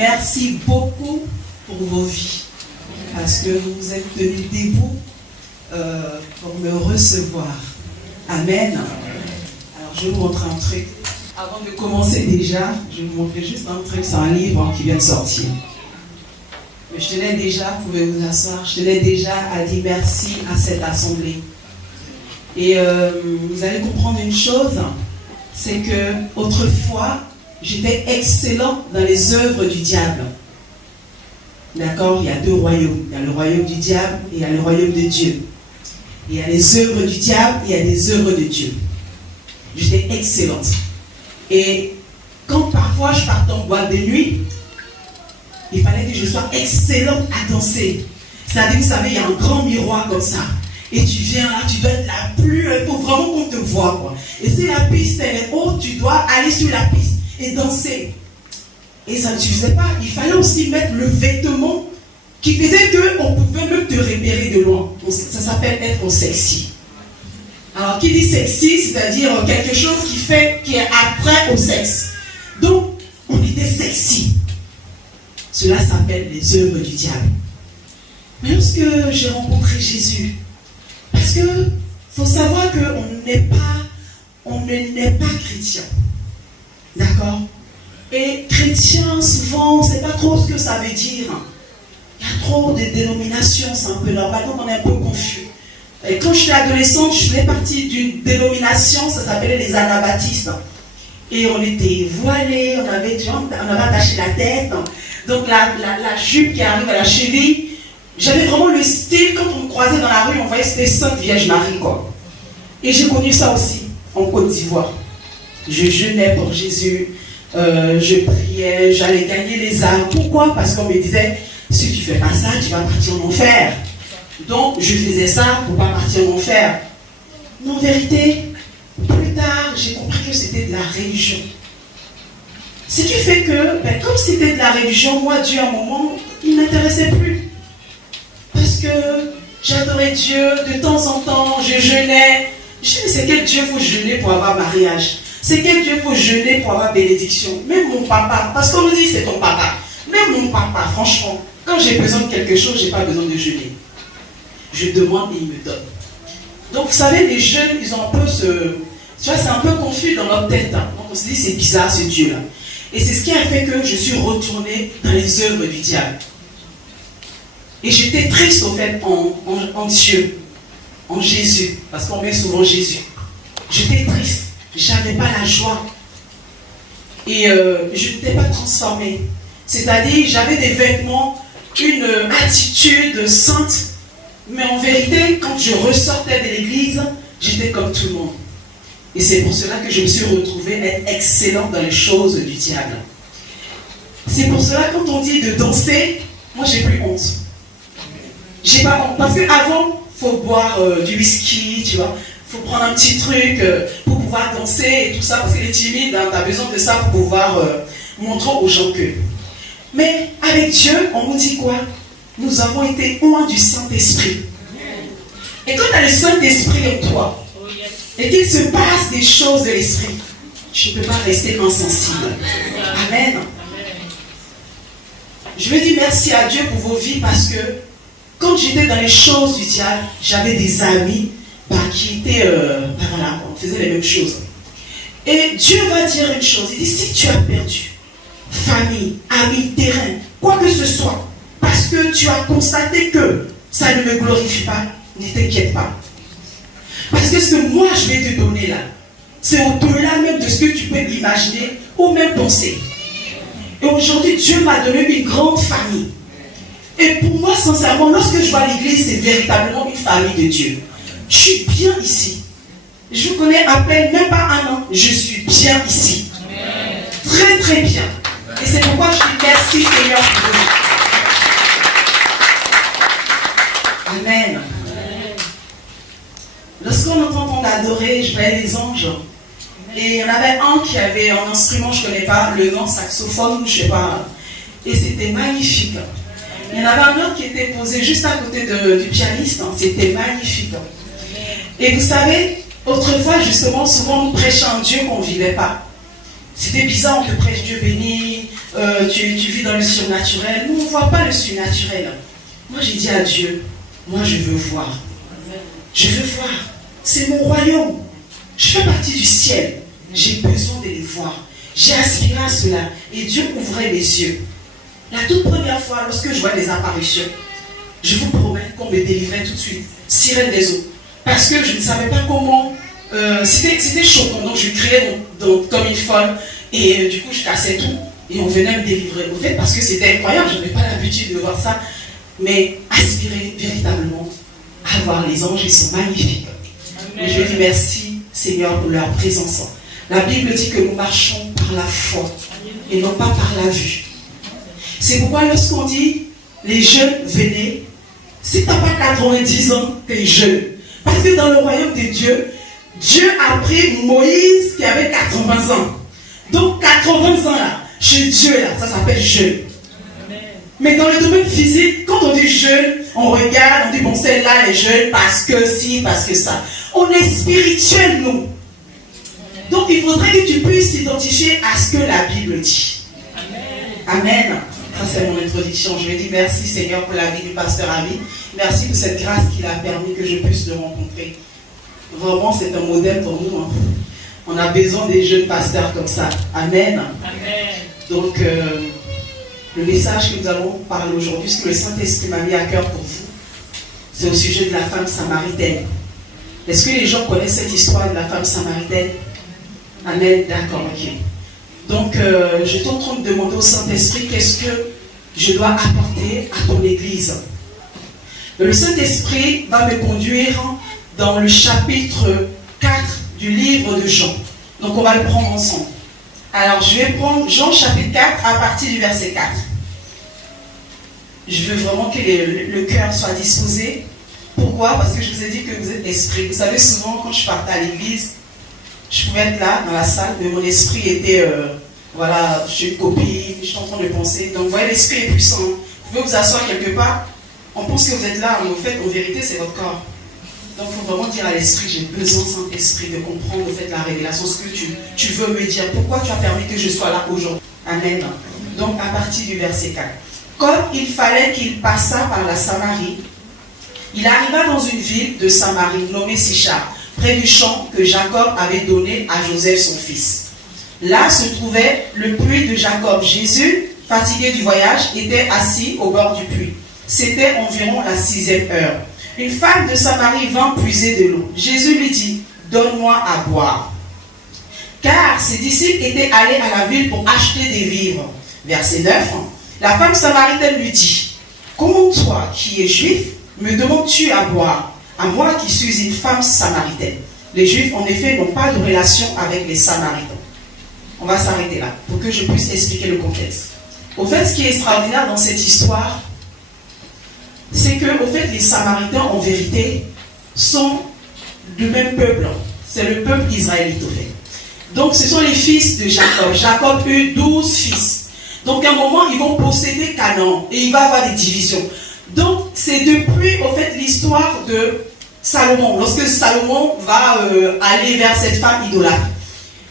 Merci beaucoup pour vos vies, parce que vous vous êtes tenus debout pour me recevoir. Amen. Alors je vais vous montrer un truc. Avant de commencer déjà, je vais vous montrer juste un truc, c'est un livre qui vient de sortir. Mais je tenais déjà, vous pouvez vous asseoir, je tenais déjà à dire merci à cette assemblée. Et vous allez comprendre une chose, c'est que autrefois, j'étais excellent dans les œuvres du diable. D'accord? Il y a deux royaumes. Il y a le royaume du diable et il y a le royaume de Dieu. Il y a les œuvres du diable et il y a les œuvres de Dieu. J'étais excellente. Et quand parfois je partais en boîte de nuit, il fallait que je sois excellente à danser. C'est-à-dire, vous savez, il y a un grand miroir comme ça. Et tu viens là, tu dois être la plus... Il faut vraiment qu'on te voit, quoi. Et si la piste est haute, tu dois aller sur la piste et danser. Et ça ne suffisait pas. Il fallait aussi mettre le vêtement qui faisait qu'on pouvait même te repérer de loin. Ça s'appelle être sexy. Alors, qui dit sexy, c'est-à-dire quelque chose qui est après au sexe. Donc, on était sexy. Cela s'appelle les œuvres du diable. Mais lorsque j'ai rencontré Jésus, parce que faut savoir qu'on ne naît pas chrétien. D'accord? Et chrétien, souvent, on ne sait pas trop ce que ça veut dire. Il y a trop de dénominations, c'est un peu normal, donc on est un peu confus. Et quand j'étais adolescente, je faisais partie d'une dénomination, ça s'appelait les anabaptistes. Et on était voilés, on avait attaché la tête, donc la jupe qui arrive à la cheville. J'avais vraiment le style, quand on me croisait dans la rue, on voyait que c'était Sainte Vierge Marie, quoi. Et j'ai connu ça aussi, en Côte d'Ivoire. Je jeûnais pour Jésus, je priais, j'allais gagner les âmes. Pourquoi? Parce qu'on me disait, si tu fais pas ça, tu vas partir en enfer. Donc, je faisais ça pour pas partir en enfer. Mais en vérité, plus tard, j'ai compris que c'était de la religion. Ce qui fait que, comme c'était de la religion, moi, Dieu, à un moment, il ne m'intéressait plus. Parce que j'adorais Dieu, de temps en temps, je jeûnais. Je dis, mais c'est quel Dieu faut jeûner pour avoir mariage? C'est quel Dieu faut jeûner pour avoir bénédiction? Même mon papa, parce qu'on nous dit c'est ton papa. Même mon papa, franchement, quand j'ai besoin de quelque chose, je n'ai pas besoin de jeûner. Je demande et il me donne. Donc vous savez, les jeunes, ils ont un peu tu vois, c'est un peu confus dans leur tête. Hein. Donc on se dit, c'est bizarre ce Dieu-là. Et c'est ce qui a fait que je suis retournée dans les œuvres du diable. Et j'étais triste au fait en Dieu, en Jésus, parce qu'on met souvent Jésus. J'étais triste, j'avais pas la joie. Et je n'étais pas transformée. C'est-à-dire, j'avais des vêtements, une attitude sainte, mais en vérité, quand je ressortais de l'église, j'étais comme tout le monde. Et c'est pour cela que je me suis retrouvée être excellente dans les choses du diable. C'est pour cela, quand on dit de danser, moi j'ai plus honte. J'ai pas honte. Parce qu'avant, il faut boire du whisky, tu vois. Il faut prendre un petit truc pour pouvoir danser et tout ça. Parce que les timides, hein, tu as besoin de ça pour pouvoir montrer aux gens que. Mais avec Dieu, on nous dit quoi? Nous avons été oints du Saint-Esprit. Et quand tu as le Saint-Esprit en toi, et qu'il se passe des choses de l'Esprit, tu ne peux pas rester insensible. Amen. Je veux dire merci à Dieu pour vos vies parce que quand j'étais dans les choses du diable, j'avais des amis qui étaient, voilà, on faisait les mêmes choses. Et Dieu va dire une chose, il dit, si tu as perdu famille, amis, terrain, quoi que ce soit, parce que tu as constaté que ça ne me glorifie pas, ne t'inquiète pas. Parce que ce que moi je vais te donner là, c'est au-delà même de ce que tu peux imaginer ou même penser. Et aujourd'hui, Dieu m'a donné une grande famille. Et pour moi, sincèrement, lorsque je vois l'église, c'est véritablement une famille de Dieu. Je suis bien ici. Je vous connais à peine, même pas un an. Je suis bien ici. Amen. Très très bien. Et c'est pourquoi je dis merci Seigneur pour vous. Amen. Lorsqu'on entend adorer, je voyais les anges. Et il y en avait un qui avait un instrument, je ne connais pas le nom, saxophone, je ne sais pas. Et c'était magnifique. Il y en avait un autre qui était posé juste à côté du pianiste. C'était magnifique. Et vous savez, autrefois, justement, souvent, on prêchait un Dieu qu'on ne vivait pas. C'était bizarre, on te prêche Dieu béni, tu vis dans le surnaturel. Nous, on ne voit pas le surnaturel. Moi, j'ai dit à Dieu, moi, je veux voir. Je veux voir. C'est mon royaume. Je fais partie du ciel. J'ai besoin de les voir. J'ai aspiré à cela. Et Dieu ouvrait mes yeux. La toute première fois, lorsque je vois des apparitions, je vous promets qu'on me délivrait tout de suite. Sirène des eaux. Parce que je ne savais pas comment. C'était choquant. Donc je criais comme une folle. Et du coup, je cassais tout. Et on venait me délivrer. Au fait, parce que c'était incroyable. Je n'avais pas l'habitude de voir ça. Mais aspirer véritablement à voir les anges, ils sont magnifiques. Et je dis merci, Seigneur, pour leur présence. La Bible dit que nous marchons par la foi et non pas par la vue. C'est pourquoi lorsqu'on dit les jeunes venez, si tu n'as pas 90 ans, tu es jeune. Parce que dans le royaume de Dieu, Dieu a pris Moïse qui avait 80 ans. Donc 80 ans là, chez Dieu là, ça s'appelle jeune. Mais dans le domaine physique, quand on dit jeune, on regarde, on dit bon celle-là elle est jeune parce que si, parce que ça. On est spirituel nous. Donc il faudrait que tu puisses t'identifier à ce que la Bible dit. Amen. Ça c'est mon introduction. Je lui dis merci Seigneur pour la vie du pasteur Ami. Merci pour cette grâce qu'il a permis que je puisse le rencontrer. Vraiment c'est un modèle pour nous. Hein. On a besoin des jeunes pasteurs comme ça. Amen. Amen. Donc le message que nous allons parler aujourd'hui, ce que le Saint-Esprit m'a mis à cœur pour vous, c'est au sujet de la femme samaritaine. Est-ce que les gens connaissent cette histoire de la femme samaritaine? Amen, d'accord, ok. Donc, j'étais en train de demander au Saint-Esprit qu'est-ce que je dois apporter à ton église. Le Saint-Esprit va me conduire dans le chapitre 4 du livre de Jean. Donc, on va le prendre ensemble. Alors, je vais prendre Jean chapitre 4 à partir du verset 4. Je veux vraiment que le cœur soit disposé. Pourquoi? Parce que je vous ai dit que vous êtes esprit. Vous savez, souvent, quand je partais à l'église, je pouvais être là, dans la salle, mais mon esprit était, voilà, je suis une copine, je suis en train de penser. Donc, vous voyez, l'esprit est puissant. Vous pouvez vous asseoir quelque part, on pense que vous êtes là, mais en fait, en vérité, c'est votre corps. Donc, il faut vraiment dire à l'esprit, j'ai besoin, Saint-Esprit, de comprendre, en fait, la révélation, ce que tu veux me dire. Pourquoi tu as permis que je sois là aujourd'hui? Amen. Donc, à partir du verset 4. Comme il fallait qu'il passât par la Samarie, il arriva dans une ville de Samarie, nommée Sichar, près du champ que Jacob avait donné à Joseph son fils. Là se trouvait le puits de Jacob. Jésus, fatigué du voyage, était assis au bord du puits. C'était environ la 6e heure. Une femme de Samarie vint puiser de l'eau. Jésus lui dit, donne-moi à boire. Car ses disciples étaient allés à la ville pour acheter des vivres. Verset 9. La femme samaritaine lui dit, comment toi, qui es juif, me demandes-tu à boire, à moi qui suis une femme samaritaine? Les Juifs, en effet, n'ont pas de relation avec les Samaritains. On va s'arrêter là, pour que je puisse expliquer le contexte. Au fait, ce qui est extraordinaire dans cette histoire, c'est que, au fait, les Samaritains, en vérité, sont du même peuple. C'est le peuple israélite, au fait. Donc, ce sont les fils de Jacob. Jacob eut 12 fils. Donc, à un moment, ils vont posséder Canaan, et il va y avoir des divisions. Donc, c'est depuis, au fait, l'histoire de Salomon. Lorsque Salomon va aller vers cette femme idolâtre.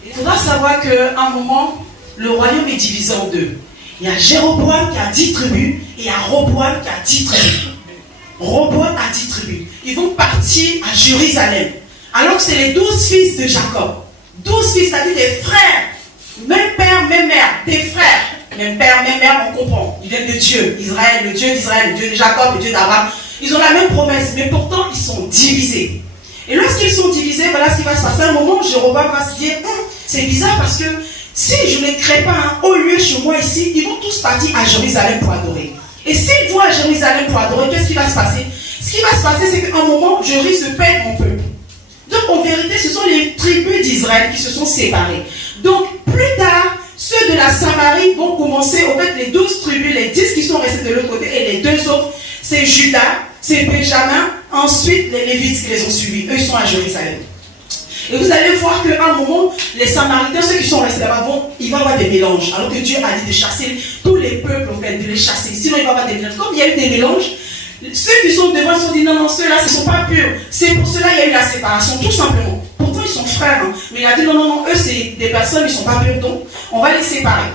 Il faudra savoir qu'à un moment, le royaume est divisé en deux. Il y a Jéroboam qui a 10 tribus et il y a Roboam qui a 10 tribus. Roboam a 10 tribus. Ils vont partir à Jérusalem. Alors que c'est les 12 fils de Jacob. 12 fils, c'est-à-dire des frères. Même père, même mère. Des frères. Même père, même mère, on comprend. Ils viennent de Dieu. Israël, le Dieu d'Israël, le Dieu de Jacob, le Dieu d'Abraham. Ils ont la même promesse, mais pourtant ils sont divisés. Et lorsqu'ils sont divisés, voilà ce qui va se passer. À un moment, Jéroboam va se dire, c'est bizarre parce que si je ne crée pas un haut lieu chez moi ici, ils vont tous partir à Jérusalem pour adorer. Et s'ils vont à Jérusalem pour adorer, qu'est-ce qui va se passer? Ce qui va se passer, c'est qu'à un moment, je risque de perdre mon peuple. Donc en vérité, ce sont les tribus d'Israël qui se sont séparées. Donc plus tard, ceux de la Samarie vont commencer, en fait, les 12 tribus, les 10 qui sont restés de l'autre côté, et les 2 autres, c'est Judas, c'est Benjamin, ensuite les Lévites qui les ont suivis. Eux, ils sont à Jérusalem. Et vous allez voir qu'à un moment, les Samaritains, ceux qui sont restés là-bas, il va y avoir des mélanges. Alors que Dieu a dit de chasser tous les peuples, en fait, de les chasser. Sinon, il va y avoir des mélanges. Comme il y a eu des mélanges, ceux qui sont devant se sont dit non, non, ceux-là, ce ne sont pas purs. C'est pour cela qu'il y a eu la séparation, tout simplement. Pourtant, ils sont frères. Hein. Mais il a dit non, non, non, eux, c'est des personnes, ils ne sont pas purs. Donc, on va les séparer.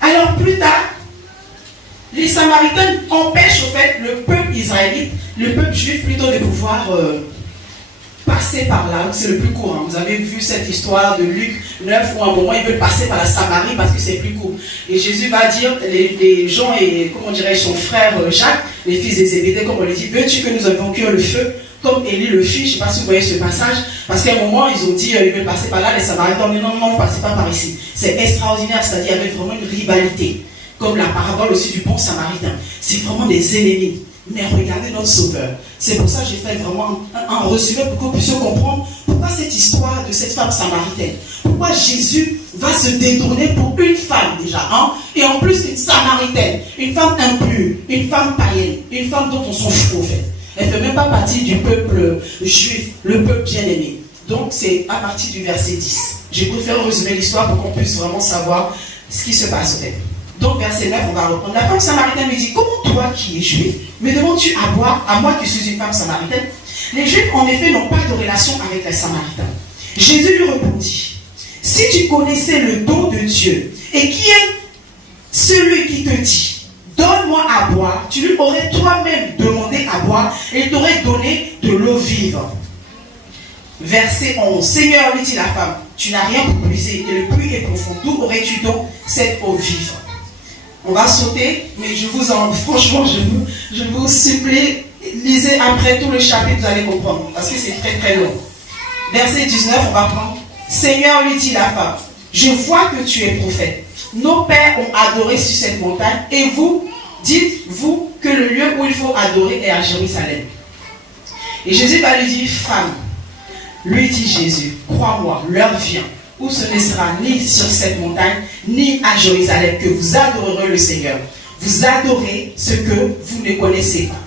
Alors, plus tard, les Samaritains empêchent, au fait, le peuple israélite, le peuple juif, plutôt de pouvoir passer par là. C'est le plus court. Hein. Vous avez vu cette histoire de Luc 9 où à un moment, ils veulent passer par la Samarie parce que c'est plus court. Et Jésus va dire, les gens et, comment dirais-je, son frère Jacques, les fils des Zébédée, comme on le dit, veux-tu que nous évoquions le feu comme Élie le fit? Je ne sais pas si vous voyez ce passage, parce qu'à un moment, ils ont dit, ils veulent passer par là, les Samaritains ont dit, non, non, ne passez pas par ici. C'est extraordinaire, c'est-à-dire qu'il y avait vraiment une rivalité, comme la parabole aussi du bon Samaritain. C'est vraiment des ennemis. Mais regardez notre Sauveur. C'est pour ça que j'ai fait vraiment un résumé pour que vous puissiez comprendre pourquoi cette histoire de cette femme samaritaine. Pourquoi Jésus va se détourner pour une femme déjà, hein, et en plus une samaritaine, une femme impure, une femme païenne, une femme dont on s'en fout en fait. Elle ne fait même pas partie du peuple juif, le peuple bien-aimé. Donc c'est à partir du verset 10. J'ai préféré résumer l'histoire pour qu'on puisse vraiment savoir ce qui se passe au fait. Donc verset 9, on va reprendre. La femme samaritaine lui dit, comment toi qui es juif, me demandes-tu à boire, à moi qui suis une femme samaritaine? Les juifs en effet n'ont pas de relation avec les samaritains. Jésus lui répondit, si tu connaissais le don de Dieu, et qui est celui qui te dit, donne-moi à boire, tu lui aurais toi-même demandé à boire, et il t'aurait donné de l'eau vive. Verset 11, Seigneur, lui dit la femme, tu n'as rien pour puiser, et le puits est profond, d'où aurais-tu donc cette eau vive? On va sauter, mais franchement, je vous supplie, lisez après tout le chapitre, vous allez comprendre, parce que c'est très très long. Verset 19, on va prendre. Seigneur, lui dit la femme, je vois que tu es prophète. Nos pères ont adoré sur cette montagne, et vous, dites-vous que le lieu où il faut adorer est à Jérusalem. Et Jésus va lui dire, femme, lui dit Jésus, crois-moi, l'heure vient où ce ne sera ni sur cette montagne, ni à Jérusalem, que vous adorerez le Seigneur. Vous adorez ce que vous ne connaissez pas.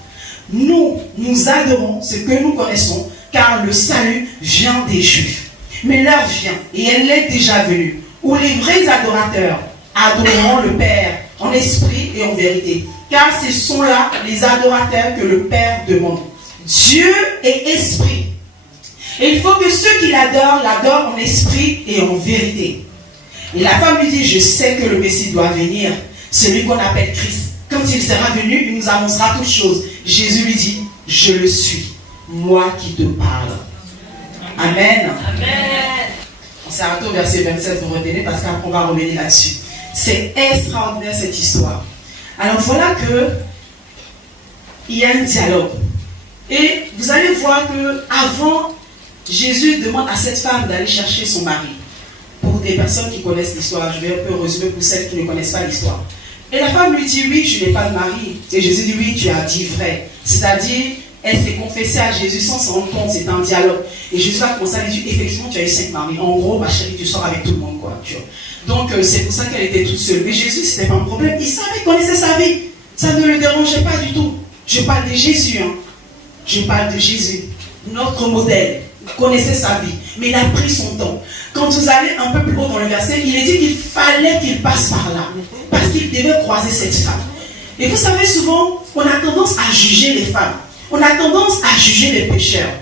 Nous adorons ce que nous connaissons, car le salut vient des Juifs. Mais l'heure vient, et elle est déjà venue, où les vrais adorateurs adoreront le Père en esprit et en vérité. Car ce sont là les adorateurs que le Père demande. Dieu est esprit. Et il faut que ceux qui l'adorent en esprit et en vérité. Et la femme lui dit, je sais que le Messie doit venir, celui qu'on appelle Christ. Quand il sera venu, il nous annoncera toutes choses. Jésus lui dit, je le suis, moi qui te parle. Amen. Amen. On s'arrête au verset 27 pour retenir, parce qu'après on va revenir là-dessus. C'est extraordinaire cette histoire. Alors voilà que il y a un dialogue. Et vous allez voir que avant, Jésus demande à cette femme d'aller chercher son mari. Pour des personnes qui connaissent l'histoire, je vais un peu résumer pour celles qui ne connaissent pas l'histoire. Et la femme lui dit, oui, je n'ai pas de mari. Et Jésus dit, oui, tu as dit vrai. C'est-à-dire, elle s'est confessée à Jésus sans s'en rendre compte, c'est un dialogue. Et Jésus va commencer à lui dire, effectivement, tu as eu 5 maris. En gros, ma chérie, tu sors avec tout le monde, quoi. Tu vois. Donc, c'est pour ça qu'elle était toute seule. Mais Jésus, ce n'était pas un problème. Il savait, il connaissait sa vie. Ça ne le dérangeait pas du tout. Je parle de Jésus, hein. Je parle de Jésus, notre modèle. Connaissait sa vie, mais il a pris son temps. Quand vous allez un peu plus haut dans le verset, il est dit qu'il fallait qu'il passe par là, parce qu'il devait croiser cette femme. Et vous savez, souvent, on a tendance à juger les femmes, on a tendance à juger les pécheurs.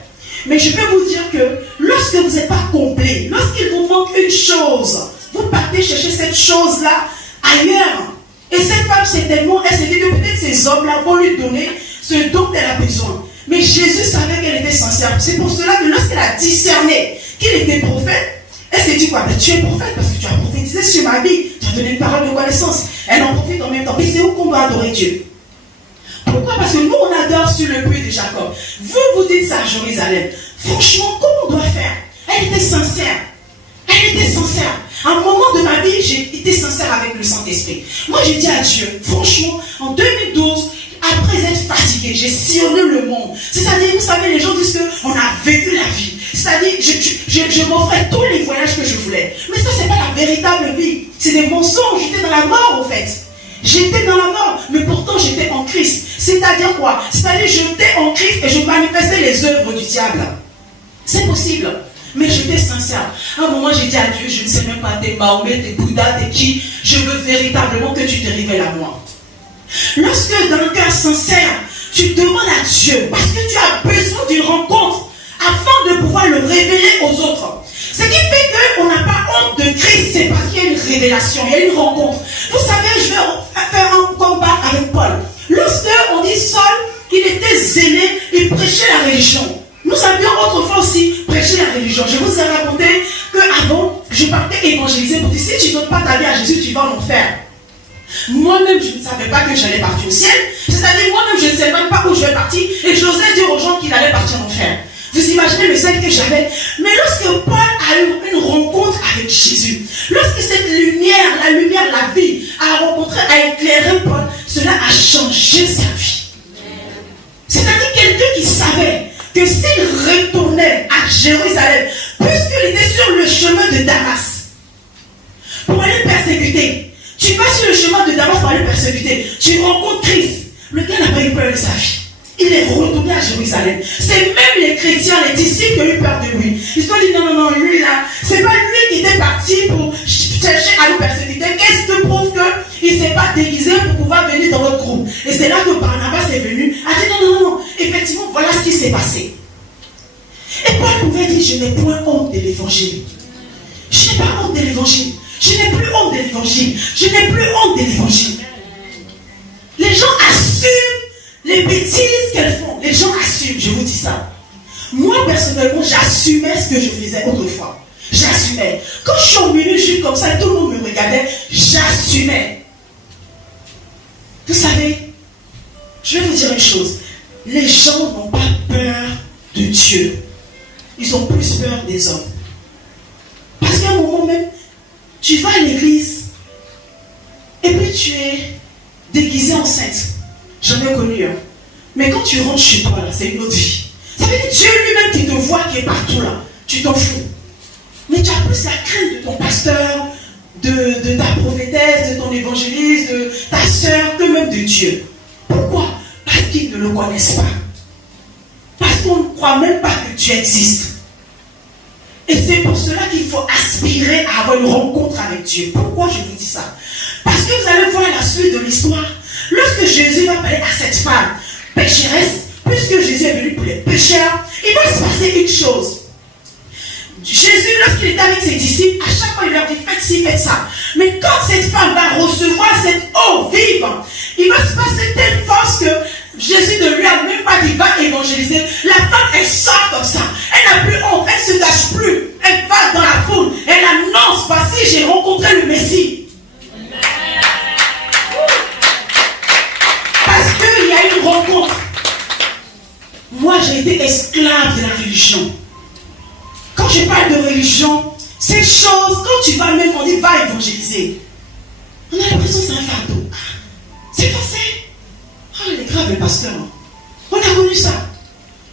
Mais je peux vous dire que lorsque vous n'êtes pas complet, lorsqu'il vous manque une chose, vous partez chercher cette chose-là ailleurs. Et cette femme, c'est tellement, elle s'est dit que peut-être ces hommes-là vont lui donner ce dont elle a besoin. Mais Jésus savait qu'elle était sincère. C'est pour cela que lorsqu'elle a discerné qu'il était prophète, elle s'est dit quoi? Ben, tu es prophète parce que tu as prophétisé sur ma vie. Tu as donné une parole de connaissance. Elle en profite en même temps. Mais c'est où qu'on doit adorer Dieu? Pourquoi? Parce que nous, on adore sur le puits de Jacob. Vous dites ça à Jérusalem. Franchement, comment on doit faire? Elle était sincère. Elle était sincère. À un moment de ma vie, j'ai été sincère avec le Saint-Esprit. Moi, j'ai dit à Dieu, franchement, en 2012, après être fatigué, j'ai sillonné le monde. C'est-à-dire, vous savez, les gens disent qu'on a vécu la vie. C'est-à-dire, je m'offrais tous les voyages que je voulais. Mais ça, c'est pas la véritable vie. C'est des mensonges. J'étais dans la mort, en fait. J'étais dans la mort, mais pourtant j'étais en Christ. C'est-à-dire quoi? C'est-à-dire j'étais en Christ et je manifestais les œuvres du diable. C'est possible. Mais j'étais sincère. À un moment, j'ai dit à Dieu, je ne sais même pas, t'es Mahomet, t'es Bouddha, t'es qui. Je veux véritablement que tu te révèles à moi. Lorsque dans un cœur sincère, tu demandes à Dieu, parce que tu as besoin d'une rencontre, afin de pouvoir le révéler aux autres. Ce qui fait qu'on n'a pas honte de Christ, c'est parce qu'il y a une révélation, il y a une rencontre. Vous savez, je vais faire un combat avec Paul. Lorsque on dit Saul, il était zélé, il prêchait la religion. Nous avions autrefois aussi prêché la religion. Je vous ai raconté qu'avant, je partais évangéliser pour dire, si tu ne donnes pas ta vie à Jésus, tu vas en enfer. Moi-même, je ne savais pas que j'allais partir au ciel. C'est-à-dire, moi-même, je ne savais même pas où je vais partir. Et j'osais dire aux gens qu'il allait partir en enfer. Vous imaginez le zèle que j'avais. Mais lorsque Paul a eu une rencontre avec Jésus, lorsque cette lumière, la vie, a éclairé Paul, cela a changé sa vie. C'est-à-dire quelqu'un qui savait que s'il retournait à Jérusalem, puisqu'il était sur le chemin de Damas, pour aller persécuter, tu vas sur le chemin de Damas pour aller persécuter, tu rencontres Christ, le gars n'a pas eu peur de sa vie. Il est retourné à Jérusalem. C'est même les chrétiens, les disciples qui ont eu peur de lui. Ils se sont dit non, lui là, c'est pas lui qui était parti pour chercher à nous persécuter. Qu'est-ce que prouve qu'il ne s'est pas déguisé pour pouvoir venir dans notre groupe? Et c'est là que Barnabas est venu, a dit non, effectivement, voilà ce qui s'est passé. Et Paul pouvait dire, je n'ai point honte de l'évangile. Je n'ai pas honte de l'évangile. Je n'ai plus honte de l'évangile. Je n'ai plus honte de l'évangile. Les gens assument les bêtises qu'elles font. Les gens assument, je vous dis ça. Moi, personnellement, j'assumais ce que je faisais autrefois. J'assumais. Quand je suis au milieu juif comme ça, tout le monde me regardait, j'assumais. Vous savez, je vais vous dire une chose. Les gens n'ont pas peur de Dieu. Ils ont plus peur des hommes. Parce qu'à un moment même, tu vas à l'église et puis tu es déguisé en sainte. J'en ai connu un. Mais quand tu rentres chez toi, là, c'est une autre vie. Ça veut dire Dieu lui-même qui te voit, qui est partout là. Tu t'en fous. Mais tu as plus la crainte de ton pasteur, de ta prophétesse, de ton évangéliste, de ta soeur, que même de Dieu. Pourquoi? Parce qu'ils ne le connaissent pas. Parce qu'on ne croit même pas que Dieu existe. Et c'est pour cela qu'il faut aspirer à avoir une rencontre avec Dieu. Pourquoi je vous dis ça? Parce que vous allez voir la suite de l'histoire. Lorsque Jésus va parler à cette femme pécheresse, puisque Jésus est venu pour les pécheurs, il va se passer une chose. Jésus, lorsqu'il est avec ses disciples, à chaque fois il leur dit faites ci, faites ça. Mais quand cette femme va recevoir cette eau vive, il va se passer telle force que Jésus ne lui a même pas dit va évangéliser. La femme, elle sort comme ça. Elle n'a plus honte, elle ne se cache plus. Elle va dans la foule. Elle annonce, voici, j'ai rencontré le Messie. Parce qu'il y a une rencontre. Moi, j'ai été esclave de la religion. Quand je parle de religion, cette chose, quand tu vas même, on dit va évangéliser. On a l'impression que c'est un fardeau. C'est facile. Ah, il est grave le pasteur. On a connu ça.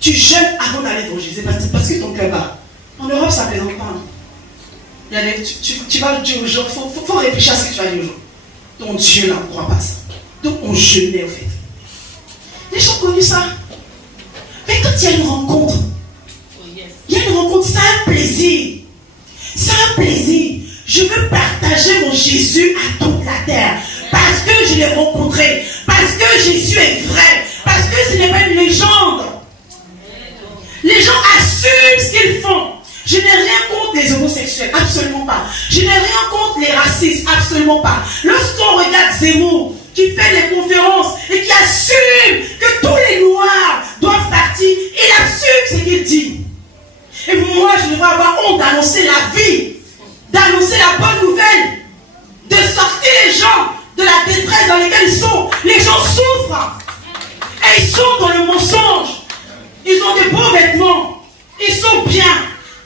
Tu jeûnes avant d'aller évangéliser parce que ton cœur bat. En Europe, ça ne plaisante pas. Il y a tu vas dire aux gens, il faut réfléchir à ce que tu vas dire aux gens. Ton Dieu là, on ne croit pas ça. Donc on jeûnait au fait. Les gens ont connu ça. Mais quand il y a une rencontre, il y a une rencontre, c'est un plaisir. C'est un plaisir. Je veux partager mon Jésus à toute la terre. Parce que je l'ai rencontré. Parce que Jésus est vrai. Parce que ce n'est pas une légende. Les gens assument ce qu'ils font. Je n'ai rien contre les homosexuels. Absolument pas. Je n'ai rien contre les racistes. Absolument pas. Lorsqu'on regarde Zemmour, qui fait des conférences et qui assume que tous les noirs doivent partir, il assume ce qu'il dit. Et moi, je devrais avoir honte d'annoncer la vie, d'annoncer la bonne nouvelle, de sortir les gens de la détresse dans laquelle ils sont. Les gens souffrent. Et ils sont dans le mensonge. Ils ont des beaux vêtements. Ils sont bien.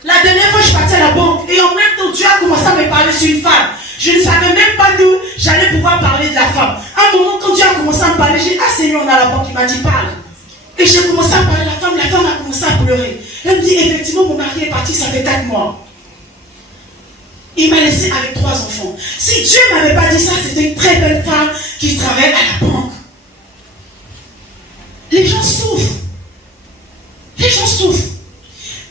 La dernière fois, je suis partie à la banque. Et en même temps, Dieu a commencé à me parler sur une femme. Je ne savais même pas que j'allais pouvoir parler de la femme. À un moment, quand Dieu a commencé à me parler, j'ai dit, ah Seigneur, on a la banque. Il m'a dit, parle. Et j'ai commencé à parler de la femme a commencé à pleurer. Elle me dit, effectivement, mon mari est parti, ça fait 4 mois. Il m'a laissé avec 3 enfants. Si Dieu ne m'avait pas dit ça, c'était une très belle femme qui travaille à la banque. Les gens souffrent. Les gens souffrent.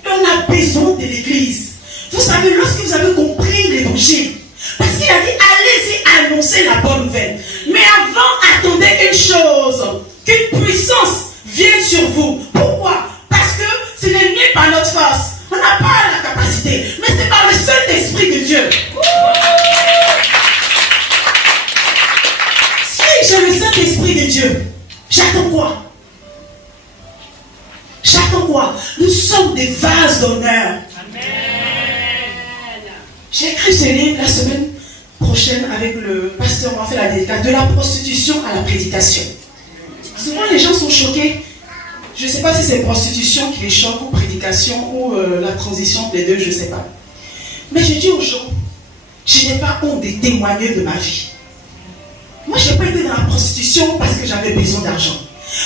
Et on a besoin de l'église. Vous savez, lorsque vous avez compris l'évangile, parce qu'il a dit, allez-y annoncer la bonne nouvelle. Mais avant, attendez une chose, qu'une puissance vienne sur vous. Pourquoi? Parce que ce n'est ni par notre force. On n'a pas la capacité, mais c'est par le seul esprit de Dieu. Si j'ai le Saint-Esprit de Dieu, j'attends quoi? J'attends quoi? Nous sommes des vases d'honneur. J'ai écrit ce livre la semaine prochaine avec le pasteur, on va faire la dédicace, de la prostitution à la prédication. Souvent les gens sont choqués. Je ne sais pas si c'est prostitution qui les choque ou prédication ou la transition des deux, je ne sais pas. Mais je dis aux gens, je n'ai pas honte de témoigner de ma vie. Moi, je n'ai pas été dans la prostitution parce que j'avais besoin d'argent.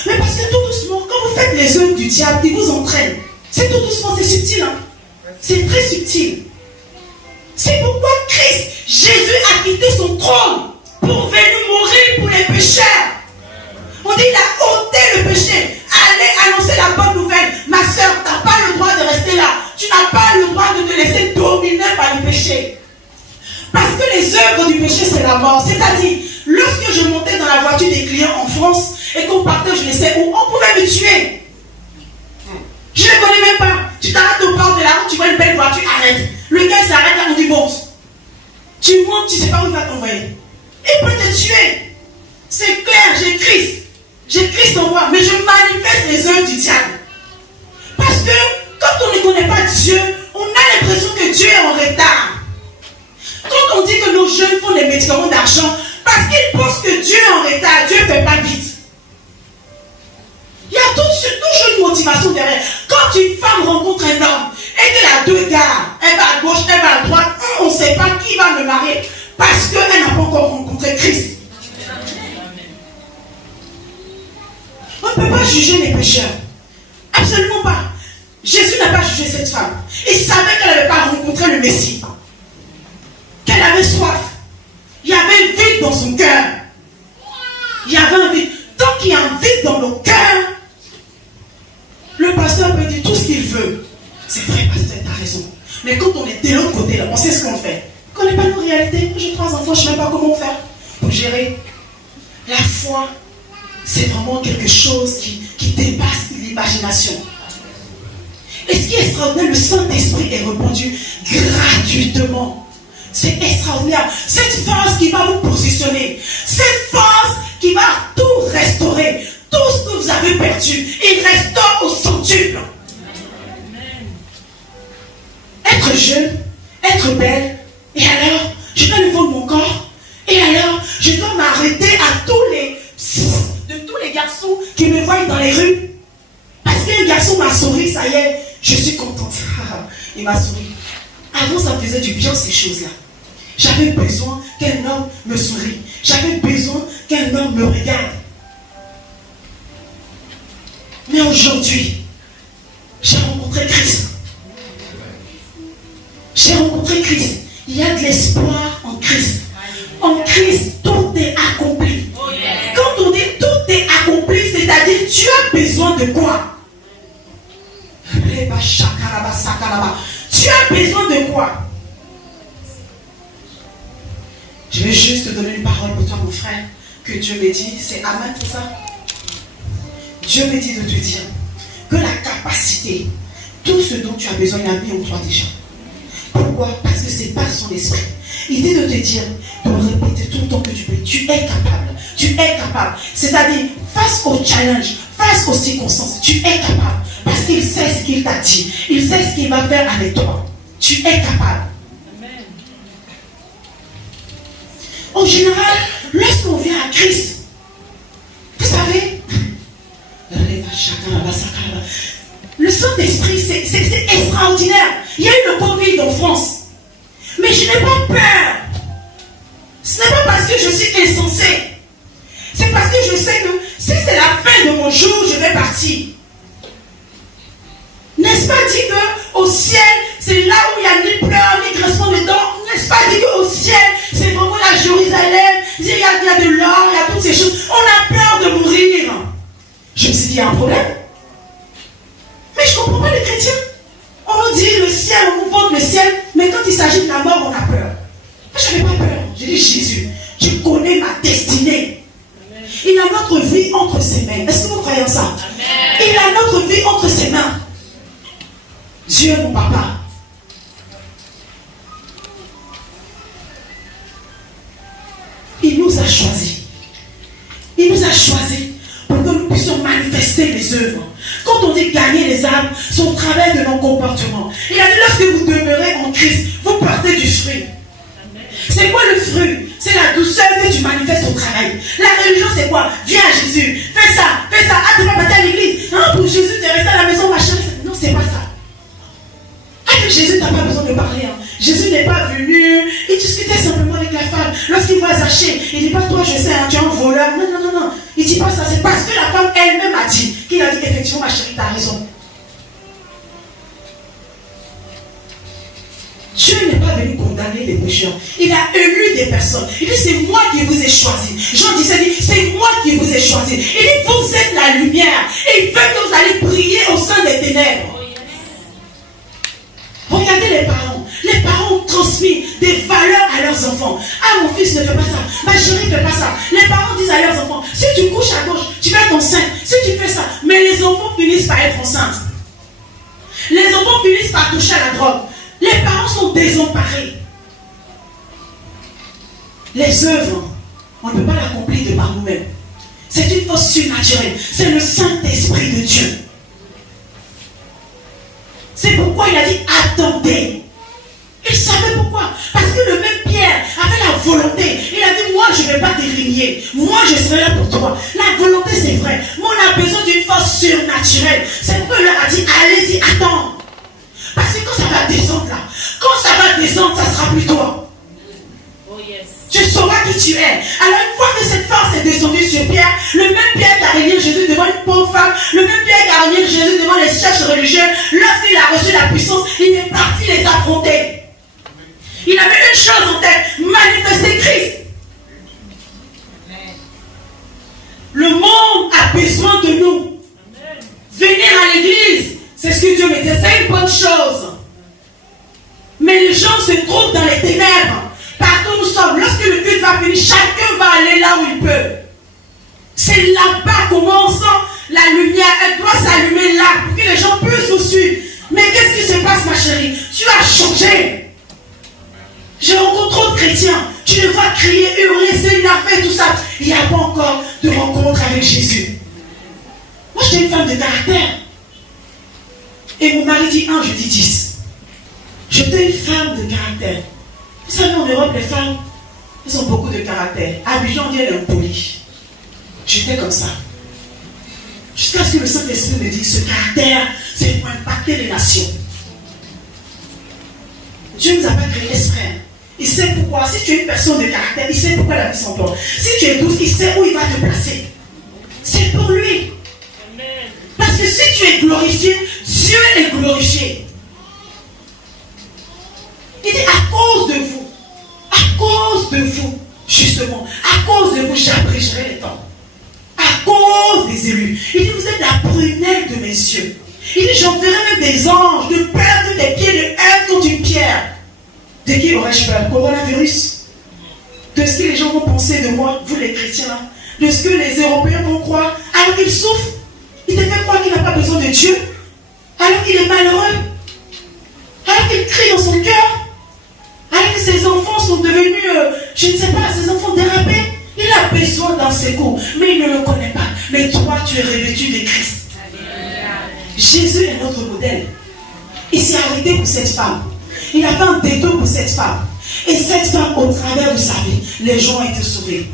Mais parce que tout doucement, quand vous faites les œuvres du diable, il vous entraîne. C'est tout doucement, c'est subtil. Hein? C'est très subtil. C'est pourquoi Christ, Jésus a quitté son trône pour venir mourir pour les pécheurs. On dit, il a ôté le péché. Allez annoncer la bonne nouvelle. Ma soeur, tu n'as pas le droit de rester là. Tu n'as pas le droit de te laisser dominer par le péché. Parce que les œuvres du péché, c'est la mort. C'est-à-dire, lorsque je montais dans la voiture des clients en France et qu'on partait, je ne sais où, on pouvait me tuer. Je ne les connais même pas. Tu t'arrêtes au bord de la route, tu vois une belle voiture, arrête. Le gars s'arrête là, on dit monte. Tu montes, tu ne sais pas où il va t'envoyer. Il peut te tuer. C'est clair, j'ai Christ. J'ai Christ en moi, mais je manifeste les œuvres du diable. Parce que quand on ne connaît pas Dieu, on a l'impression que Dieu est en retard. Quand on dit que nos jeunes font des médicaments d'argent, parce qu'ils pensent que Dieu est en retard, Dieu ne fait pas vite. Il y a toujours une motivation derrière. Quand une femme rencontre un homme et qu'elle a 2 gars, elle va à gauche, elle va à droite, on ne sait pas qui va me marier parce qu'elle n'a pas encore rencontré Christ. On ne peut pas juger les pécheurs. Absolument pas. Jésus n'a pas jugé cette femme. Il savait qu'elle n'avait pas rencontré le Messie. Qu'elle avait soif. Il y avait un vide dans son cœur. Il y avait un vide. Tant qu'il y a un vide dans nos cœurs, le pasteur peut dire tout ce qu'il veut. C'est vrai, pasteur, tu as raison. Mais quand on est de l'autre côté, là, on sait ce qu'on fait. On ne connaît pas nos réalités. J'ai 3 enfants, je ne sais même pas comment faire pour gérer. La foi, c'est vraiment quelque chose qui dépasse l'imagination. Et ce qui est extraordinaire, le Saint-Esprit est répandu gratuitement. C'est extraordinaire. Cette force qui va vous positionner, cette force qui va tout restaurer, tout ce que vous avez perdu, il restaure au centuple. Être jeune, être belle, et alors, je dois le vendre mon corps, et alors, je dois m'arrêter à tous les garçons qui me voient dans les rues. Parce qu'un garçon m'a souri, ça y est, je suis contente. Il m'a souri. Avant, ça me faisait du bien ces choses-là. J'avais besoin qu'un homme me sourie. J'avais besoin qu'un homme me regarde. Mais aujourd'hui, j'ai rencontré Christ. J'ai rencontré Christ. Il y a de l'espoir en Christ. En Christ, tout est accompli. Quand on dit tout est accompli, c'est-à-dire tu as besoin de quoi? Tu as besoin de quoi? Je vais juste te donner une parole pour toi, mon frère, que Dieu me dit, c'est amen tout ça. Dieu me dit de te dire que la capacité, tout ce dont tu as besoin, il a mis en toi déjà. Pourquoi? Parce que c'est par son esprit. Il dit de te dire, de répéter tout le temps que tu peux. Tu es capable. Tu es capable. C'est-à-dire, face au challenge, face aux circonstances, tu es capable. Parce qu'il sait ce qu'il t'a dit. Il sait ce qu'il va faire avec toi. Tu es capable. Amen. En général, lorsqu'on vient à Christ, vous savez, le Saint-Esprit, c'est extraordinaire. Il y a eu le Covid en France. Mais je n'ai pas peur. Ce n'est pas parce que je suis insensé. C'est parce que je sais que si c'est la fin de mon jour, je vais partir. N'est-ce pas dit qu'au ciel, c'est là où il n'y a ni pleurs, ni grincement de dents? N'est-ce pas pas dit qu'au ciel, c'est vraiment la Jérusalem, il y a de l'or, il y a toutes ces choses. On a peur de mourir. Je me suis dit, il y a un problème. Mais je ne comprends pas les chrétiens. On nous dit le ciel, on nous vante le ciel, mais quand il s'agit de la mort, on a peur. Moi, je n'avais pas peur. J'ai dit, Jésus, tu connais ma destinée. Il a notre vie entre ses mains. Est-ce que vous croyez en ça? Amen. Il a notre vie entre ses mains. Dieu, mon papa. Il nous a choisis. Il nous a choisis pour que nous puissions manifester les œuvres. Quand on dit gagner les âmes, c'est au travers de nos comportements. Il a dit, lorsque vous demeurez en Christ, vous portez du fruit. C'est quoi le fruit? C'est la douceur que tu manifestes au travail. La religion, c'est quoi? Viens à Jésus, fais ça. Ah, tu vas partir à l'église. Non, pour Jésus, tu es resté à la maison, ma chérie. Non, c'est pas ça. Avec Jésus, tu n'as pas besoin de parler. Hein. Jésus n'est pas venu, il discutait simplement avec la femme. Lorsqu'il voit Zachée, il ne dit pas, toi, je sais, hein, tu es un voleur. Non. Il ne dit pas ça. C'est parce que la femme elle-même a dit, qu'il a dit, effectivement, ma chérie, tu as raison. Dieu n'est pas venu condamner les pécheurs. Il a élu des personnes. Il dit, c'est moi qui vous ai choisi. Jean 17 dit, c'est moi qui vous ai choisi. Il dit, vous êtes la lumière. Et il veut que vous allez briller au sein des ténèbres. Regardez les parents. Les parents ont transmis des valeurs à leurs enfants. Ah, mon fils ne fait pas ça. Ma chérie ne fait pas ça. Les parents disent à leurs enfants, si tu couches à gauche, tu vas être enceinte. Si tu fais ça. Mais les enfants finissent par être enceintes. Les enfants finissent par toucher à la drogue. Les parents sont désemparés. Les œuvres, on ne peut pas l'accomplir de par nous-mêmes. C'est une force surnaturelle. C'est le Saint-Esprit de Dieu. C'est pourquoi il a dit attendez. Il savait pourquoi. Parce que le même Pierre avait la volonté. Il a dit moi je ne vais pas te régner. Moi je serai là pour toi. La volonté c'est vrai. Mais on a besoin d'une force surnaturelle. C'est pourquoi il leur a dit allez-y, attends. Parce que quand ça va descendre là, quand ça va descendre, ça sera plus toi. Oh yes. Tu sauras qui tu es. Alors une fois que cette force est descendue sur Pierre, le même Pierre qui a régné Jésus devant une pauvre femme, le même Pierre qui a régné Jésus devant les chefs religieux, lorsqu'il a reçu la puissance, il est parti les affronter. Il avait une chose en tête, manifester Christ. Amen. Le monde a besoin de nous. Amen. Venir à l'église, c'est ce que Dieu me dit, c'est une bonne chose. Mais les gens se trouvent dans les ténèbres. Partout où nous sommes, lorsque le culte va venir, chacun va aller là où il peut. C'est là-bas commence la lumière. Elle doit s'allumer là pour que les gens puissent nous suivre. Mais qu'est-ce qui se passe, ma chérie? Tu as changé. Je rencontre trop de chrétiens. Tu les vois crier, hurler, c'est une affaire, tout ça. Il n'y a pas encore de rencontre avec Jésus. Moi, j'étais une femme de caractère. Et mon mari dit 1, je dis 10. J'étais une femme de caractère. Vous savez, en Europe, les femmes, elles ont beaucoup de caractère. Abidjan, on dit elle est impolie. J'étais comme ça. Jusqu'à ce que le Saint-Esprit me dise, ce caractère, c'est pour impacter les nations. Dieu ne nous a pas créé l'esprit. Il sait pourquoi. Si tu es une personne de caractère, il sait pourquoi il a mis son toi. Si tu es douce, il sait où il va te placer. C'est pour lui. Parce que si tu es glorifié, Dieu est glorifié. Il dit à cause de vous, justement, à cause de vous, j'abrégerai les temps. À cause des élus. Il dit, vous êtes la prunelle de mes yeux. Il dit, j'enverrai même des anges de perdre des pieds de haine contre une pierre. De qui aurais-je peur? Coronavirus? De ce que les gens vont penser de moi, vous les chrétiens là? De ce que les Européens vont croire, alors qu'ils souffrent? Il te fait croire qu'il n'a pas besoin de Dieu, alors qu'il est malheureux, alors qu'il crie dans son cœur, alors que ses enfants sont devenus, je ne sais pas, ses enfants dérapés. Il a besoin d'un secours, mais il ne le connaît pas. Mais toi, tu es revêtu de Christ. Jésus est notre modèle. Il s'est arrêté pour cette femme. Il a fait un détour pour cette femme. Et cette femme, au travers de sa vie, les gens ont été sauvés.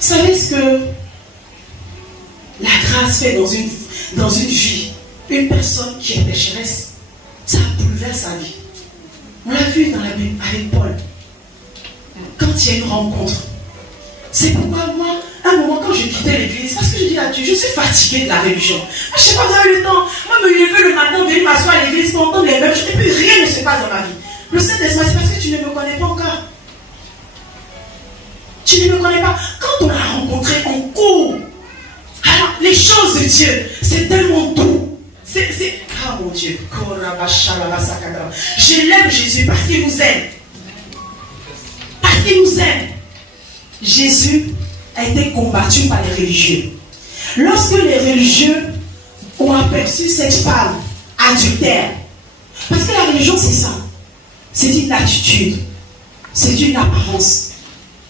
Vous savez ce que la grâce fait dans une vie? Une personne qui est pécheresse, ça bouleverse sa vie. On l'a vu dans la Bible avec Paul. Quand il y a une rencontre. C'est pourquoi moi, à un moment quand je quittais l'église, parce que je dis à Dieu, je suis fatiguée de la religion. Moi, je ne sais pas, vous avez le temps. Moi, me lever le matin, venir m'asseoir à l'église pour entendre les mêmes choses. Et puis rien ne se passe dans ma vie. Le Saint-Esprit, c'est parce que tu ne me connais pas encore. Tu ne me connais pas. Quand on l'a rencontré, on court. Alors, les choses de Dieu, c'est tellement doux. Ah mon Dieu. Je l'aime Jésus parce qu'il nous aime. Parce qu'il nous aime. Jésus a été combattu par les religieux. Lorsque les religieux ont aperçu cette femme adultère, parce que la religion c'est ça, c'est une attitude, c'est une apparence.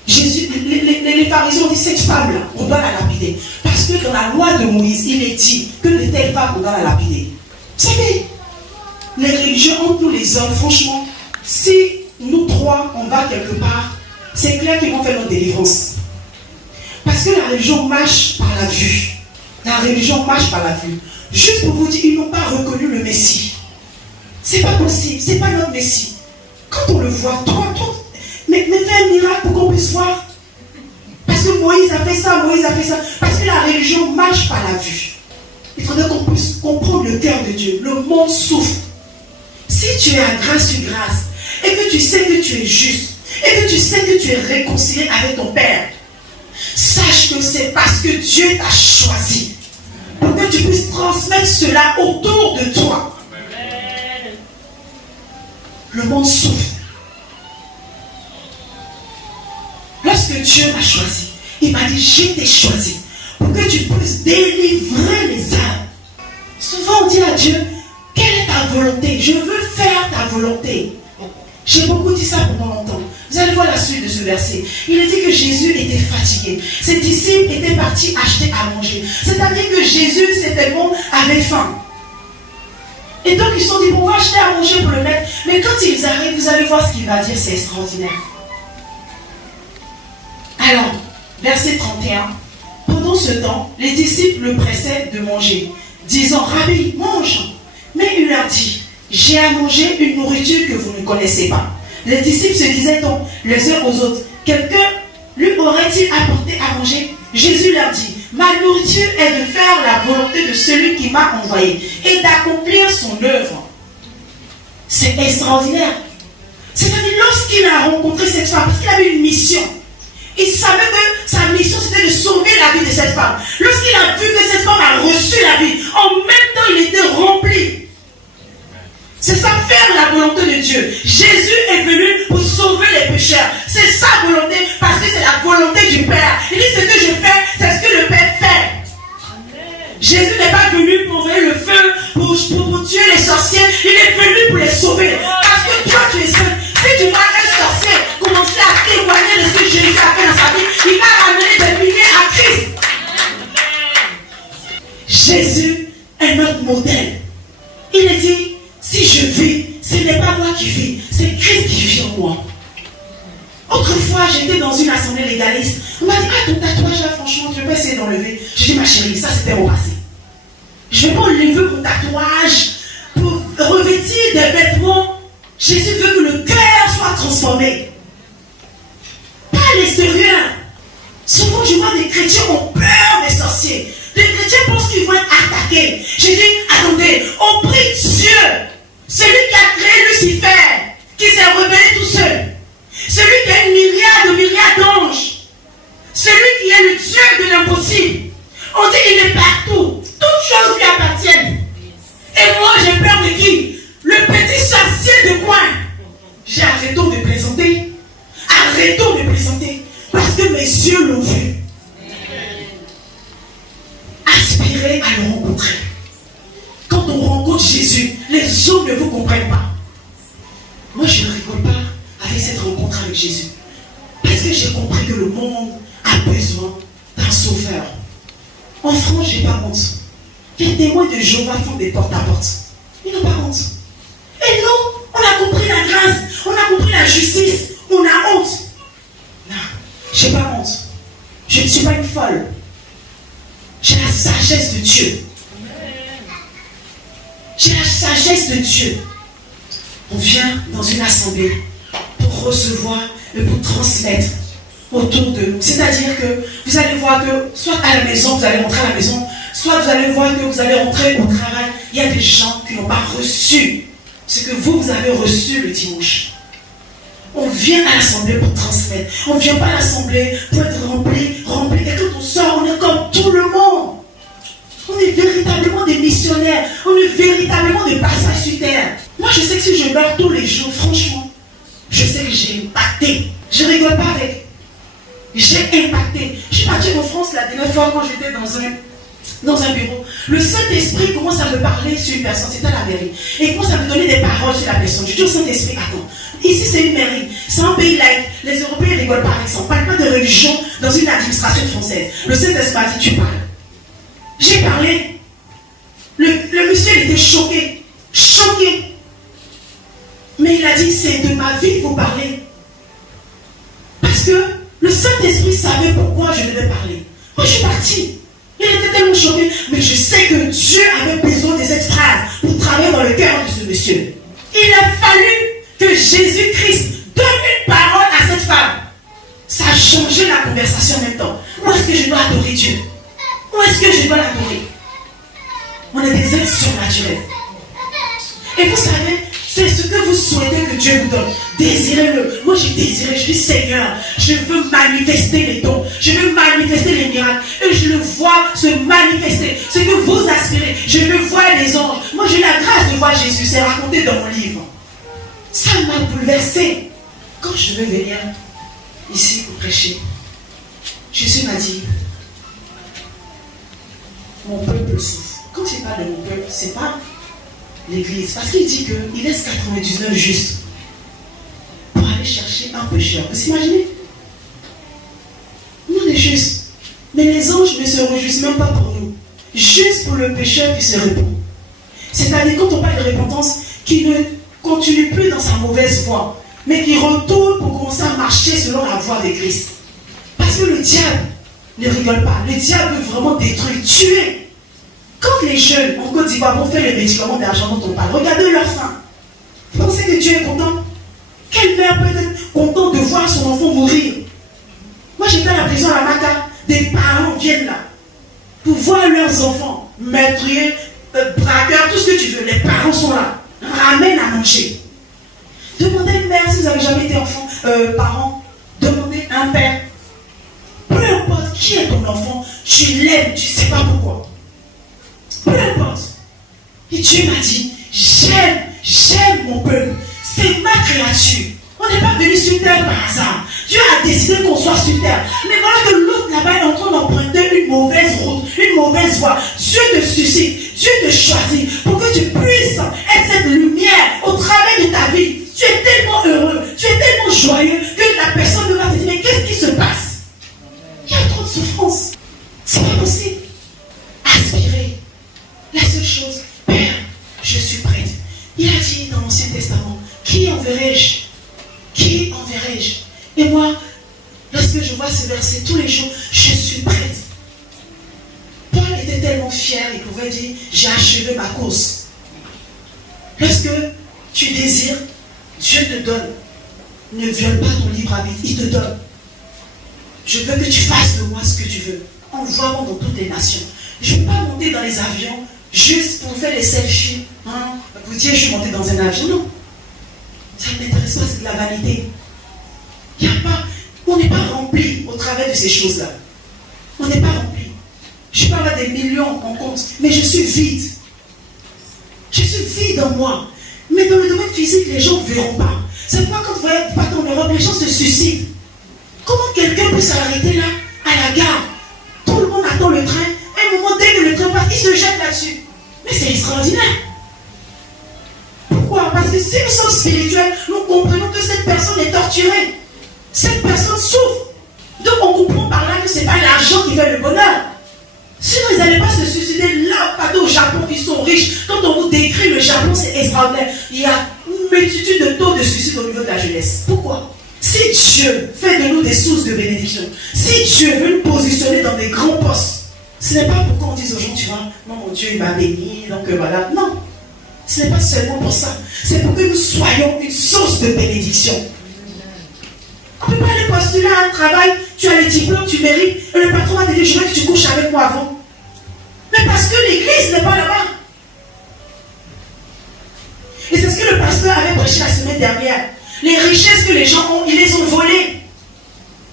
Jésus, les pharisiens ont dit cette femme-là, on doit la lapider. Parce que dans la loi de Moïse, il est dit que de telles femmes, on doit la lapider. Vous savez, les religieux entre nous les hommes, franchement, si nous trois, on va quelque part, c'est clair qu'ils vont faire notre délivrance. Parce que la religion marche par la vue. La religion marche par la vue. Juste pour vous dire, ils n'ont pas reconnu le Messie. C'est pas possible, c'est pas notre Messie. Quand on le voit, toi, mais fais un miracle pour qu'on puisse voir. Parce que Moïse a fait ça, Parce que la religion marche par la vue. Il faudrait qu'on puisse comprendre le cœur de Dieu. Le monde souffre. Si tu es à grâce sur grâce, et que tu sais que tu es juste, et que tu sais que tu es réconcilié avec ton Père, sache que c'est parce que Dieu t'a choisi pour que tu puisses transmettre cela autour de toi. Amen. Le monde souffre. Lorsque Dieu m'a choisi, il m'a dit, je t'ai choisi pour que tu puisses délivrer les âmes. Souvent on dit à Dieu, quelle est ta volonté? Je veux faire ta volonté. J'ai beaucoup dit ça pendant longtemps. Vous allez voir la suite de ce verset. Il est dit que Jésus était fatigué. Ses disciples étaient partis acheter à manger. C'est-à-dire que Jésus, certainement, avait faim. Et donc ils se sont dit, on va acheter à manger pour le mettre. Mais quand ils arrivent, vous allez voir ce qu'il va dire, c'est extraordinaire. Alors, verset 31. Pendant ce temps, les disciples le pressaient de manger, disant, Rabbi, mange. Mais il leur dit, j'ai à manger une nourriture que vous ne connaissez pas. Les disciples se disaient donc les uns aux autres, quelqu'un lui aurait-il apporté à manger? Jésus leur dit, ma nourriture est de faire la volonté de celui qui m'a envoyé et d'accomplir son œuvre. C'est extraordinaire. C'est-à-dire, lorsqu'il a rencontré cette femme, parce qu'il avait une mission, il savait que sa mission c'était de sauver la vie de cette femme. Lorsqu'il a vu que cette femme a reçu la vie, en même temps il était rempli. C'est ça, faire la volonté de Dieu. Jésus est venu pour sauver les pécheurs. C'est sa volonté parce que c'est la volonté du Père. Il dit, ce que je fais, c'est ce que le Père fait. Amen. Jésus n'est pas venu pour envoyer le feu, pour tuer les sorciers. Il est venu pour les sauver. Parce que toi, tu es seul. Si tu vois un sorcier commencer à témoigner de ce que Jésus a fait dans sa vie, il va ramener des milliers à Christ. Amen. Jésus est notre modèle. Il est dit, si je vis, ce n'est pas moi qui vis, c'est Christ qui vit en moi. Autrefois, j'étais dans une assemblée légaliste. On m'a dit, ah, ton tatouage là, franchement, tu peux essayer d'enlever. Je dis, ma chérie, ça c'était au passé. Je ne vais pas enlever mon tatouage pour revêtir des vêtements. Jésus veut que le cœur soit transformé. Pas à l'extérieur. Souvent, je vois des chrétiens ont peur des sorciers. Les chrétiens pensent qu'ils vont être attaqués. J'ai dit, attendez, on prie Dieu. Celui qui a créé Lucifer, qui s'est rebellé tout seul. Celui qui a une myriade d'anges. Celui qui est le Dieu de l'impossible. On dit qu'il est partout. Toutes choses lui appartiennent. Et moi, j'ai peur de qui? Le petit sorcier de coin. J'ai arrêtons de plaisanter. Arrêtons de plaisanter. Parce que mes yeux l'ont vu. Aspirez à le rencontrer. Quand on rencontre Jésus, les autres ne vous comprennent pas. Moi, je ne rigole pas avec cette rencontre avec Jésus. Parce que j'ai compris que le monde a besoin d'un sauveur. En France, je n'ai pas honte. Les témoins de Jéhovah font des porte à porte. Ils n'ont pas honte. Et nous, on a compris la grâce, on a compris la justice, on a honte. Non, je n'ai pas honte. Je ne suis pas une folle. J'ai la sagesse de Dieu. J'ai la sagesse de Dieu. On vient dans une assemblée pour recevoir et pour transmettre autour de nous. C'est-à-dire que vous allez voir que soit à la maison, vous allez rentrer à la maison, soit vous allez voir que vous allez rentrer au travail. Il y a des gens qui n'ont pas reçu ce que vous avez reçu le dimanche. On vient à l'assemblée pour transmettre. On ne vient pas à l'assemblée pour être rempli. Et quand on sort, on est comme tout le monde. On est véritablement des missionnaires. On est véritablement des passages sur terre. Moi, je sais que si je meurs tous les jours, franchement, je sais que j'ai impacté. Je ne rigole pas avec. J'ai impacté. Je suis partie en France la dernière fois quand j'étais dans un bureau. Le Saint-Esprit commence à me parler sur une personne. C'était à la mairie. Et il commence à me donner des paroles sur la personne. Je dis au Saint-Esprit, attends. Ici, c'est une mairie. C'est un pays laïque. Les Européens rigolent pas avec ça. On ne parle pas de religion dans une administration française. Le Saint-Esprit m'a dit, tu parles. J'ai parlé. Le monsieur, il était choqué. Choqué. Mais il a dit, c'est de ma vie qu'il faut parler. Parce que le Saint-Esprit savait pourquoi je devais parler. Moi, je suis partie. Il était tellement choqué. Mais je sais que Dieu avait besoin de cette phrase pour travailler dans le cœur de ce monsieur. Il a fallu que Jésus-Christ donne une parole à cette femme. Ça a changé la conversation en même temps. Où est-ce que je dois adorer Dieu? Où est-ce que je dois l'adorer? On est des êtres surnaturels. Et vous savez, c'est ce que vous souhaitez que Dieu vous donne. Désirez-le. Moi, j'ai désiré. Je dis, Seigneur, je veux manifester les dons. Je veux manifester les miracles. Et je le vois se manifester. Ce que vous aspirez. Je veux voir les anges. Moi, j'ai la grâce de voir Jésus. C'est raconté dans mon livre. Ça m'a bouleversé. Quand je veux venir ici pour prêcher, Jésus m'a dit, mon peuple souffre. Quand il parle de mon peuple, ce n'est pas l'église. Parce qu'il dit qu'il laisse 99 justes pour aller chercher un pécheur. Vous imaginez? Nous, on est justes. Mais les anges ne se réjouissent même pas pour nous. Juste pour le pécheur qui se répand. C'est-à-dire, quand on parle de repentance, qui ne continue plus dans sa mauvaise voie, mais qui retourne pour commencer à marcher selon la voie de Christ. Parce que le diable ne rigole pas. Le diable veut vraiment détruire, tuer. Quand les jeunes en Côte d'Ivoire vont faire les médicaments d'argent dont on parle, regardez leur faim. Vous pensez que Dieu est content? Quelle mère peut être contente de voir son enfant mourir? Moi, j'étais à la prison à la Maca. Des parents viennent là pour voir leurs enfants, meurtriers, braqueurs, tout ce que tu veux. Les parents sont là. Ramènent à manger. Demandez à une mère si vous n'avez jamais été enfant, parent. Demandez à un père. Peu importe qui est ton enfant, tu l'aimes, tu ne sais pas pourquoi. Peu importe. Et Dieu m'a dit, j'aime mon peuple. C'est ma créature. On n'est pas venu sur terre par hasard. Dieu a décidé qu'on soit sur terre. Mais voilà que l'autre là-bas est en train d'emprunter une mauvaise route, une mauvaise voie. Dieu te suscite, Dieu te choisit pour que tu puisses être cette lumière au travers de ta vie. Tu es tellement heureux, tu es tellement joyeux que la personne va te dire, mais qu'est-ce qui se passe? Il y a trop de souffrance. C'est pas possible. Aspirer. La seule chose, Père, je suis prête. Il a dit dans l'Ancien Testament, qui enverrai-je? Qui enverrai-je? Et moi, lorsque je vois ce verset tous les jours, je suis prête. Paul était tellement fier, il pouvait dire, j'ai achevé ma course. Lorsque tu désires, Dieu te donne. Ne viole pas ton libre arbitre, il te donne. Je veux que tu fasses de moi ce que tu veux. Envoie-moi dans toutes les nations. Je ne peux pas monter dans les avions juste pour faire les selfies. Vous dire, je suis monté dans un avion. Non. Ça ne m'intéresse pas, c'est de la vanité. On n'est pas rempli au travers de ces choses-là. On n'est pas rempli. Je peux avoir des millions en compte, mais je suis vide. Je suis vide en moi. Mais dans le domaine physique, les gens ne verront pas. C'est pourquoi quand vous voyez pas en Europe, les gens se suicident. Comment quelqu'un peut s'arrêter là, à la gare? Tout le monde attend le train. À un moment, dès que le train passe, il se jette là-dessus. Mais c'est extraordinaire. Pourquoi? Parce que si nous sommes spirituels, nous comprenons que cette personne est torturée. Cette personne souffre. Donc on comprend par là que ce n'est pas l'argent qui fait le bonheur. Sinon, ils n'allaient pas se suicider là, pas au Japon, ils sont riches. Quand on vous décrit le Japon, c'est extraordinaire. Il y a une multitude de taux de suicide au niveau de la jeunesse. Pourquoi? Si Dieu fait de nous des sources de bénédiction, si Dieu veut nous positionner dans des grands postes, ce n'est pas pour qu'on dise aux gens, tu vois, non, mon Dieu, il m'a béni, donc voilà. Non. Ce n'est pas seulement pour ça. C'est pour que nous soyons une source de bénédiction. On ne peut pas aller postuler à un travail, tu as les diplômes, tu mérites, et le patron va te dire, je veux que tu couches avec moi avant. Mais parce que l'église n'est pas là-bas. Et c'est ce que le pasteur avait prêché la semaine dernière. Les richesses que les gens ont, ils les ont volées.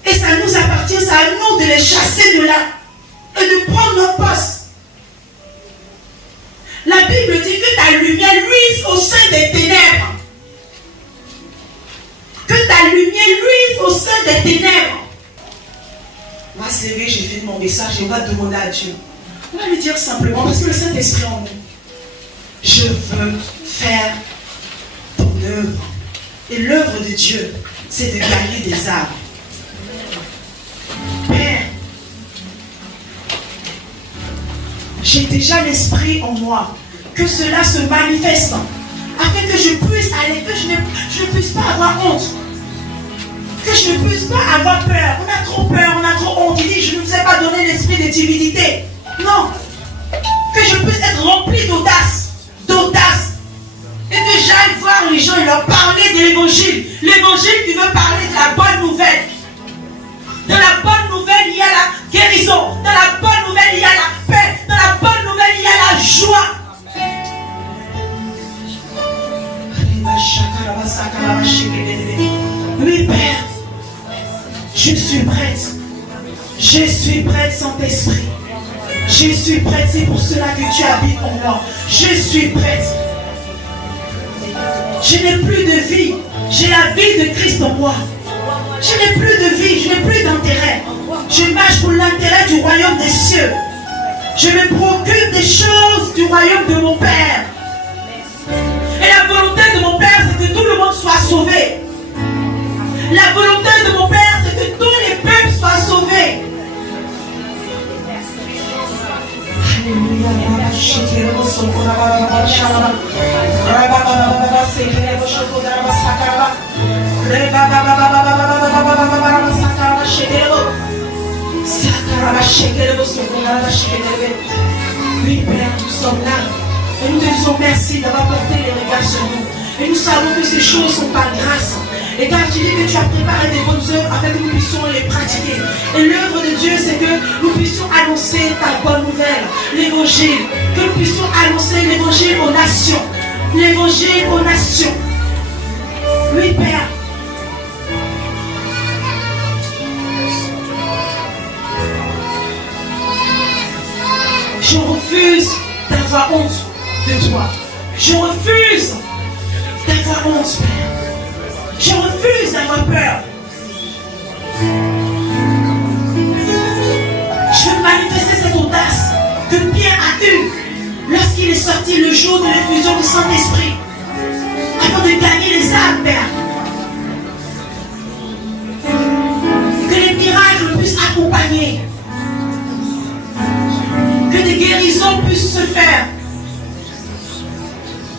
Et ça nous appartient, c'est à nous de les chasser de là et de prendre notre poste. La Bible dit que ta lumière luise au sein des ténèbres. Que ta lumière luise au sein des ténèbres. On va se lever, j'ai fini mon message et on va demander à Dieu. On va lui dire simplement, parce que le Saint-Esprit en nous, je veux faire ton œuvre. Et l'œuvre de Dieu, c'est de gagner des âmes. Père, j'ai déjà l'Esprit en moi. Que cela se manifeste. Afin que je puisse aller, que je ne puisse pas avoir honte. Que je ne puisse pas avoir peur. On a trop peur, on a trop honte. Il dit, je ne vous ai pas donné l'esprit de timidité. Non. Que je puisse être rempli d'audace. D'audace. Et que j'aille voir les gens et leur parler de l'évangile. L'évangile qui veut parler de la bonne nouvelle. Dans la bonne nouvelle, il y a la guérison. Dans la bonne nouvelle, il y a la paix. Dans la bonne nouvelle, il y a la joie. Oui, Père, je suis prête. Je suis prête, Saint-Esprit. Je suis prête, c'est pour cela que tu habites en moi. Je suis prête. Je n'ai plus de vie. J'ai la vie de Christ en moi. Je n'ai plus de vie, je n'ai plus d'intérêt. Je marche pour l'intérêt du royaume des cieux. Je me préoccupe des choses du royaume de mon Père. Et la volonté de mon Père, c'est que tout le monde soit sauvé. La volonté de mon Père, c'est que tous les peuples soient sauvés. Alléluia. Oui, Père, nous sommes là. Et nous te disons merci d'avoir porté les regards sur nous. Et nous savons que ces choses sont par grâce. Et car tu dis que tu as préparé des bonnes œuvres afin que nous puissions les pratiquer. Et l'œuvre de Dieu, c'est que nous puissions annoncer ta bonne nouvelle, l'évangile. Que nous puissions annoncer l'évangile aux nations. L'évangile aux nations. Oui, Père. Je refuse d'avoir honte de toi. Je refuse d'avoir honte, Père. Je refuse d'avoir peur. Je veux manifester cette audace que Pierre a eue lorsqu'il est sorti le jour de l'effusion du Saint-Esprit, afin de gagner les âmes, Père. Que les miracles puissent accompagner. Que des guérisons puissent se faire.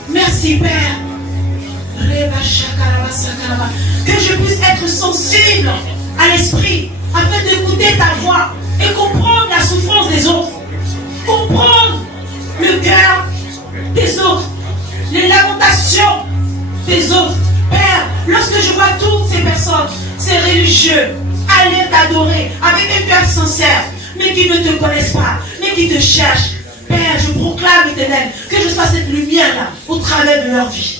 Merci, Père. Que je puisse être sensible à l'esprit afin d'écouter ta voix et comprendre la souffrance des autres. Comprendre le cœur des autres. Les lamentations des autres. Père, lorsque je vois toutes ces personnes, ces religieux, aller t'adorer avec un cœur sincère, mais qui ne te connaissent pas, mais qui te cherchent, Père, je proclame, Éternel, que je sois cette lumière-là au travers de leur vie.